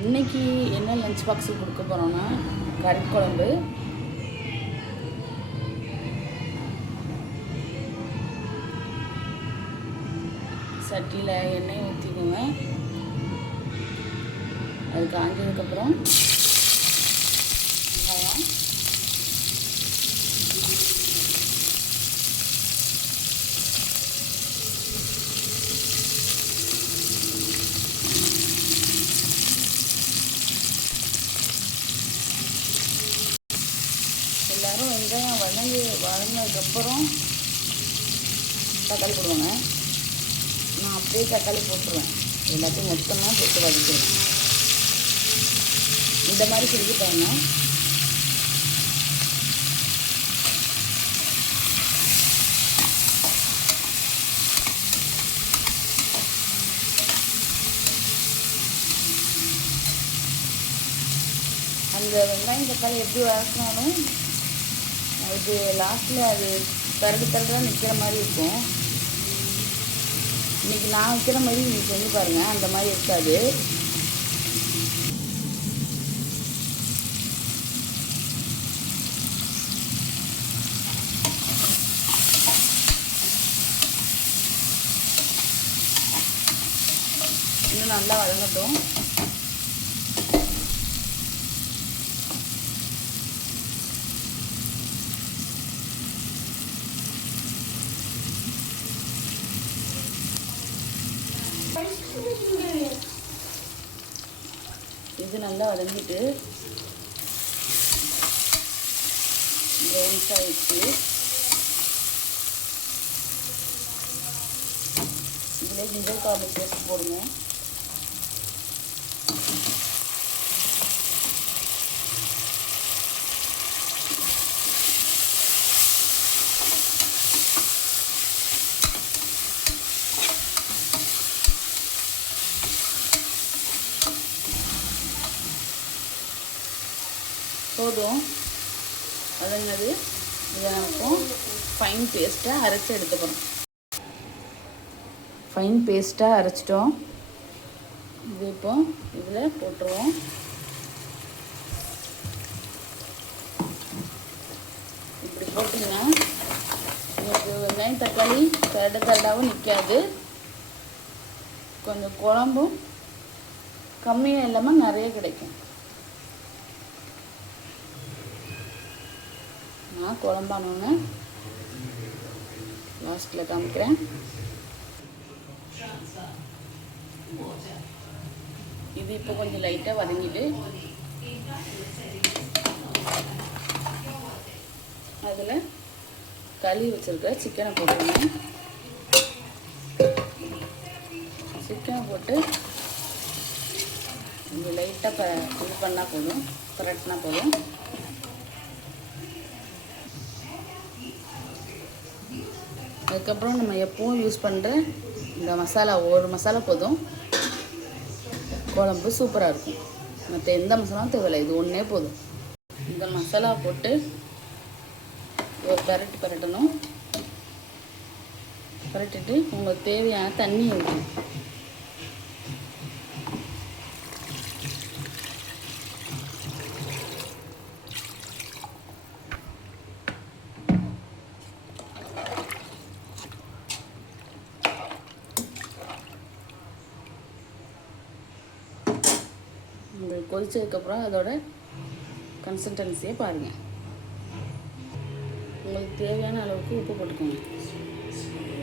இன்றைக்கி என்ன லஞ்ச் பாக்ஸுக்கு கொடுக்க போகிறோன்னா கறி குழம்பு, சட்டியில் எண்ணெய் ஊற்றிக்குங்க. அது காஞ்சதுக்கப்புறம் வெங்காயம், எல்லோரும் வெங்காயம் வதங்கினதுக்கப்புறம் தக்காளி போடுவாங்க. நான் அப்படியே தக்காளி போட்டுருவேன். எல்லாத்தையும் மொத்தமாக போட்டு வதக்கிடுவேன். இந்த மாதிரி செஞ்சுட்டாங்க. அந்த வெங்காயம் தக்காளி எப்படி வதக்கினாலும் இது லாஸ்ட்டில் அது கரடாக நிற்கிற மாதிரி இருக்கும். இன்றைக்கி நான் வைக்கிற மாதிரி நீங்கள் செஞ்சு பாருங்கள், அந்த மாதிரி இருக்காது. இன்னும் நல்லா வதங்கட்டும். இது நல்லா வதங்கிட்டு ப்ரௌன்ஸ் ஆகிடுச்சு. இதில் ஜிஞ்சர் கார்லிக் பேஸ்ட் போடுங்க. போதும் வதங்கினது. இதை நமக்கும் ஃபைன் பேஸ்ட்டாக அரைச்சி எடுத்துக்கணும். ஃபைன் பேஸ்ட்டாக அரைச்சிட்டோம். இது இப்போ இதில் போட்டுருவோம். இப்படி போட்டிங்கன்னா உங்களுக்கு வெங்காயம் தக்காளி கரடாகவும் நிற்காது. கொஞ்சம் குழம்பும் கம்மியாக இல்லாமல் நிறைய கிடைக்கும். நான் குழம்பானோன்னு லாஸ்ட்டில் காமிக்கிறேன். இது இப்போ கொஞ்சம் லைட்டாக வதங்கிட்டு அதில் கழுவி வச்சுருக்க சிக்கனை போட்டுருங்க. சிக்கனை போட்டு கொஞ்சம் லைட்டாக இது பண்ணால் போதும், பரட்டினா போதும். அதுக்கப்புறம் நம்ம எப்பவும் யூஸ் பண்ணுற இந்த மசாலா, ஒரு மசாலா போதும், குழம்பு சூப்பராக இருக்கும். மற்ற எந்த மசாலாவும் தேவையில்லை, இது ஒன்றே போதும். இந்த மசாலா போட்டு ஒரு பரட்டணும். பரட்டிட்டு உங்களுக்கு தேவையான தண்ணி ஊற்றணும். உங்களுக்கு கொதிச்சதுக்கப்புறம் அதோட கன்சிஸ்டன்சியை பாருங்கள். உங்களுக்கு தேவையான அளவுக்கு உப்பு போட்டுக்கோங்க.